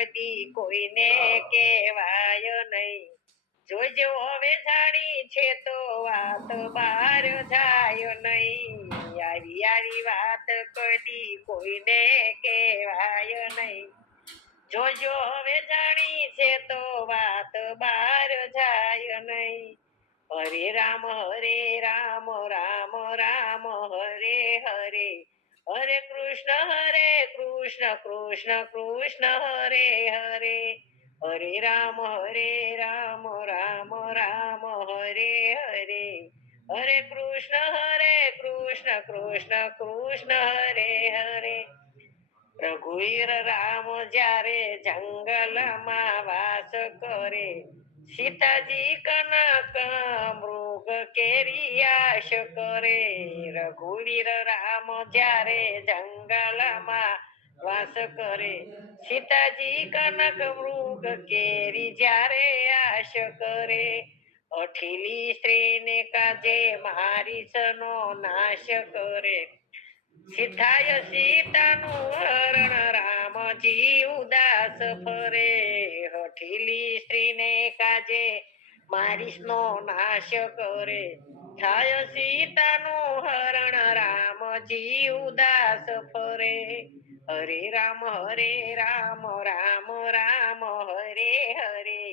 કદી કોઈને કહેવાય નહીં. જોજો હવે જાણી છે તો વાત બહાર જાય નહીં. આવી આવી વાત કદી કોઈને કહેવાય નહીં. જોજો હવે જાણી છે તો વાત બહાર જાય નહીં. હરે રામ રામ રામ હરે હરે, હરે કૃષ્ણ કૃષ્ણ કૃષ્ણ હરે હરે, હરે રામ રામ રામ હરે હરે, હરે કૃષ્ણ કૃષ્ણ હરે હરે. રઘુવીર રામ જ્યારે જંગલમાં વાસ કરે, સીતાજી કનક મૃગ કેરી આશ કરે. રઘુવીર રામ જ્યારે જંગલમાં વાસ કરે, સીતાજી કનક મૃગ કેરી જ્યારે આશ કરે. અઠીલી સ્ત્રીને કાજે મારીસનો નાશ કરે, સીતાય સીતાનું હરણ રામજી ઉદાસ ફરે. હઠીલી સ્ત્રીને કાજે મારીસનો નાશ કરે, થાય સીતાનું હરણ રામજી ઉદાસ ફરે. હરે રામ રામ રામ હરે હરે,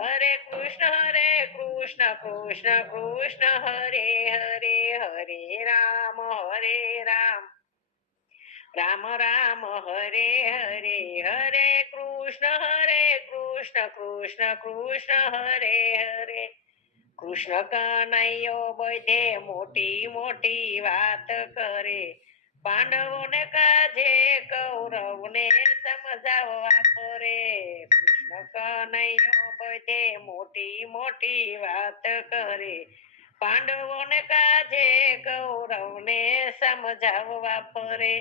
હરે કૃષ્ણ કૃષ્ણ હરે હરે, હરે રામ રામ રામ હરે હરે, હરે કૃષ્ણ કૃષ્ણ હરે હરે. કૃષ્ણ કનૈયો બધે મોટી મોટી વાત કરે, પાંડવોને કાજે કૌરવને સમજાવવા ફરે. કૃષ્ણ કનૈયો બધે મોટી મોટી વાત કરે, પાંડવોને કાજે કૌરવને સમજાવવા ફરે.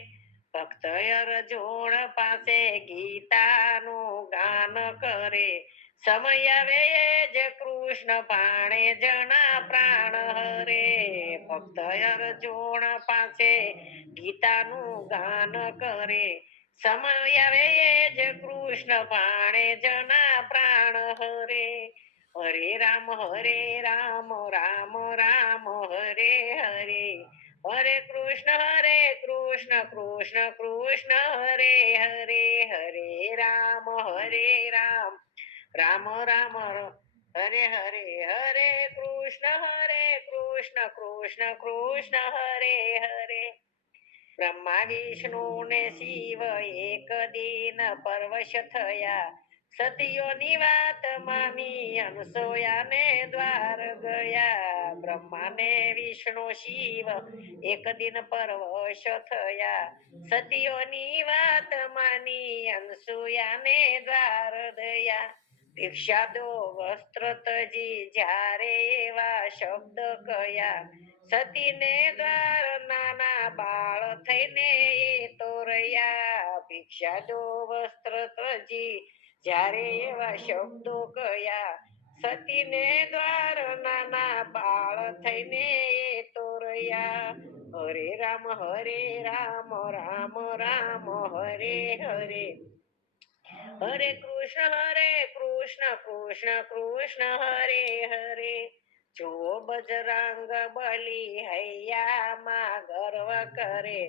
ભક્ત અર્જુન પાસે ગીતાનું ગાન કરે, સમય આવે જ કૃષ્ણ પાણે જણા પ્રાણ હરે. ભક્ત અર્જુન પાસે ગીતાનું ગાન કરે, સમય આવે જ કૃષ્ણ પાણે જના પ્રાણ હરે. હરે રામ રામ હરે હરે, હરે કૃષ્ણ કૃષ્ણ હરે હરે, હરે રામ રામ હરે હરે, હરે કૃષ્ણ કૃષ્ણ હરે હરે. બ્રહ્મા વિષ્ણુ ને શિવ એક દિન પરવશ થયા, સતીઓની વાત માની અનસોયાને દ્વાર ગયા. બ્રહ્મા ને વિષ્ણુ શિવ એક દિન પરવશ થયા, સતીઓની વાત માની અનસુયાને દ્વાર દયા. ભિક્ષા દો વસ્ત્ર તજી જ્યારે એવા શબ્દ કયા, સતીને દ્વાર નાના બાળ થઈને એ તો રહ્યા. ભિક્ષા દો વસ્ત્ર તજી જ્યારે એવા શબ્દો કયા, સતીને દ્વાર નાના બાળ થઈને એ તો રહ્યા. હરે રામ રામ હરે હરે, હરે કૃષ્ણ હરે હરે. જુઓ બજરંગ બલી હૈયામાં ગર્વ કરે,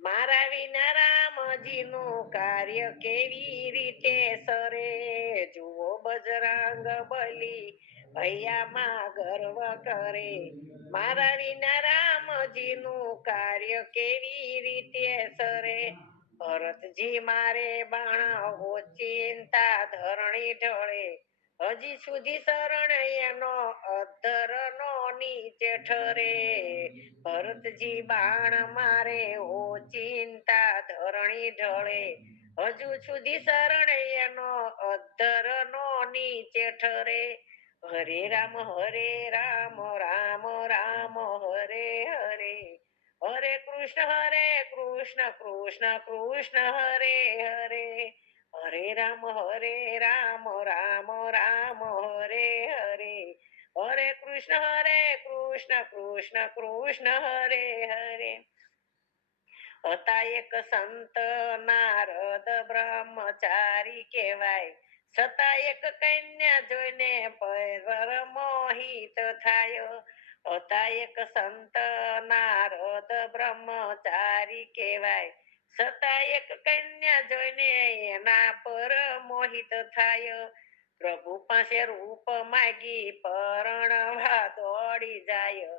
મારા વિના રામજીનું કાર્ય કેવી રીતે સરે. જુઓ બજરંગ બલી હૈયામાં ગર્વ કરે, મારા વિના રામજીનું કાર્ય કેવી રીતે સરે. ભરતજી મારે બાણ ઓચિંતા ધરણી ઢળે, હજી સુધી શરણ એનો અધર નો નીચે ઠરે. ભરતજી બાણ મારે ઓચિંતા ધરણી ઢળે, હજુ સુધી શરણ એનો અધર નો નીચે ઠરે. હરે રામ રામ હરે હરે, હરે કૃષ્ણ કૃષ્ણ હરે હરે, હરે રામ રામ હરે હરે, હરે કૃષ્ણ કૃષ્ણ હરે હરે. હતા એક સંત નારદ બ્રહ્મચારી કહેવાય, છતાં એક કન્યા જોઈને પર મોહિત થાયો. હતા એક સંત નારદ બ્રહ્મચારી કહેવાય, છતાં એક કન્યા જોઈને એના પર મોહિત થાયો. પ્રભુ પાસે રૂપ માગી પરણવા દોડી જાય,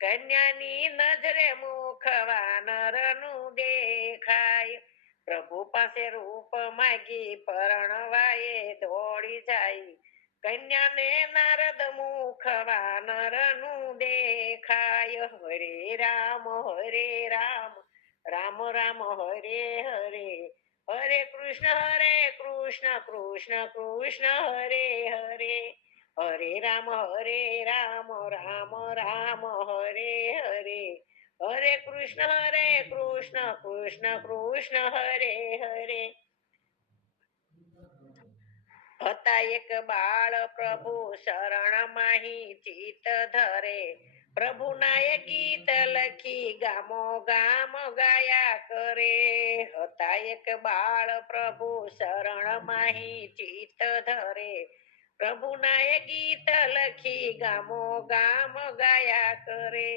કન્યાની નજરે મુખ વાનરનું દેખાય. પ્રભુ પાસે રૂપ માગી પરણવા એ દોડી જાય, કન્યાને નારદ મુખ વાનરનું દેખાય. હરે રામ રામ રામ હરે હરે, હરે કૃષ્ણ કૃષ્ણ કૃષ્ણ હરે હરે, હરે રામ રામ રામ હરે હરે, હરે કૃષ્ણ કૃષ્ણ હરે હરે. હતા એક બાળ પ્રભુ શરણ માહી ચિત ધરે, પ્રભુના એ ગીત લખી ગામો ગામ ગાયા કરે. હતા એક બાળ પ્રભુ શરણ માહી ચિત ધરે, પ્રભુના એ ગીત લખી ગામો ગામ ગાયા કરે.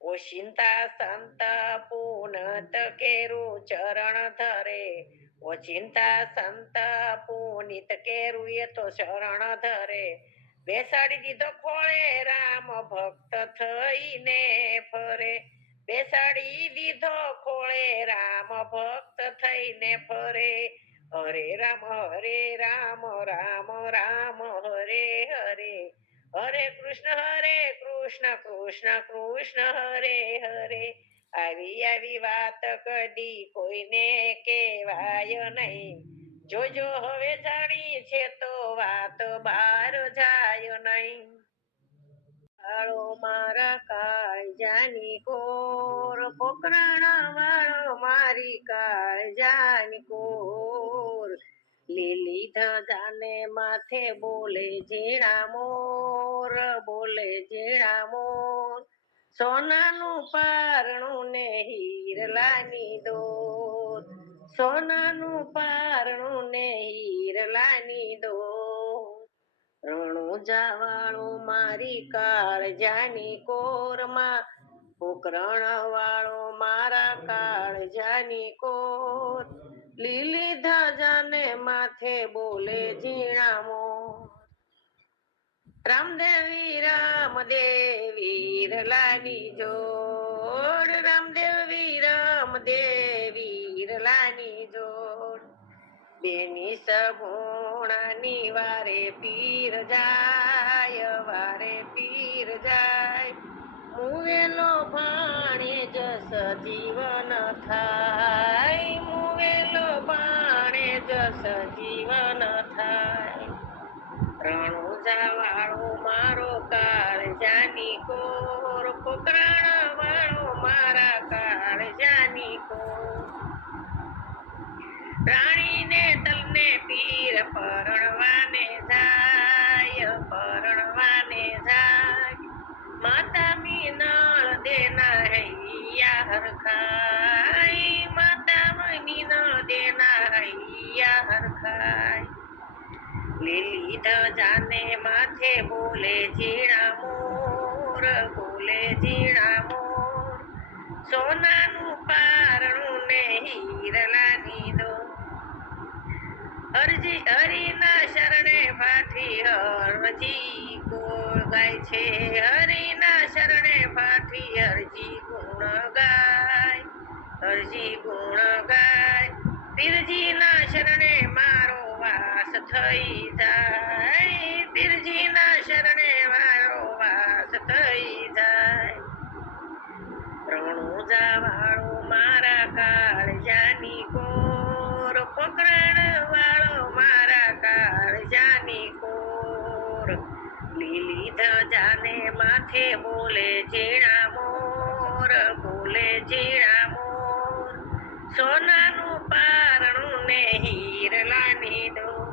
ઓશિંતા સંત પૂનત કેરું ચરણ ધરે, ઓચિંતા સંત પુનિત કેરું એ તો શરણ ધરે. બેસાડી દીધો ખોળે રામ ભક્ત થઈને ફરે, બેસાડી દીધો ખોળે રામ ભક્ત થઈને ફરે. હરે રામ રામ રામ હરે હરે, હરે કૃષ્ણ કૃષ્ણ હરે હરે. આવી વાત કદી કોઈને કહેવાય નહીં, જોજો હવે જાણી છે તો વાત બહાર જાય નહીં. વાળો મારા કાળજાની કોર, પોકરણ વાળો મારી કાળજાની કોર. લીલી ધજાને માથે બોલે ઝીણા મોર, બોલે ઝીણા મોર. સોનાનું પારણું ને હીરલાની દોર, સોનાનું પારણું ને હીરલાની દોર. રણુજા વાળો મારી કાળજાની કોરમાં, પોકરણ વાળો મારા કાળજાની કોર. લીલી ધજાને માથે બોલે ઝીણા મોર. રામદેવી વીરલાની જોડ, રામદેવી વીરલાની જોડ. બેની સગુણાની વારે પીર જાય, વારે પીર જાય. મુવેલો ભાણે જસ જીવન થાય, મુવેલો ભાણે જસ જીવન થાય. રણુજા વાળો મારો કાળજાની કોર, પોકરણ વાળો મારા કાળજાની કોર. રાણીને તલને પીર પરણવાને જાય, પરણવાને જાય. માતા મીનળ દેના હૈયા હરખાય, માતા મીનળ દેના હૈયા હરખાય. લીલી ધજાને માથે બોલે ઝીણા મોર, બોલે ઝીણા મોર. સોનાનું પારણું ને હીરલાની દોર. હરિના શરણે ફાટી હરજી ગુણ ગાય છે, હરિના શરણે ફાટી હરજી ગુણ ગાય, હરજી ગુણ ગાય. પીરજીના શરણે મારો વાસ થઈ જાય, પીરજીના શરણે મારો વાસ થઈ જાય. રણુજા વાળો મારા કાળજાની કોર, પોકરણ વાળો મારા કાળજાની કોર. લીલી ધજાને માથે બોલે ઝીણા મોર, બોલે ઝીણા મોર. સોનાનું પારણું ને હીરલાની ડોર.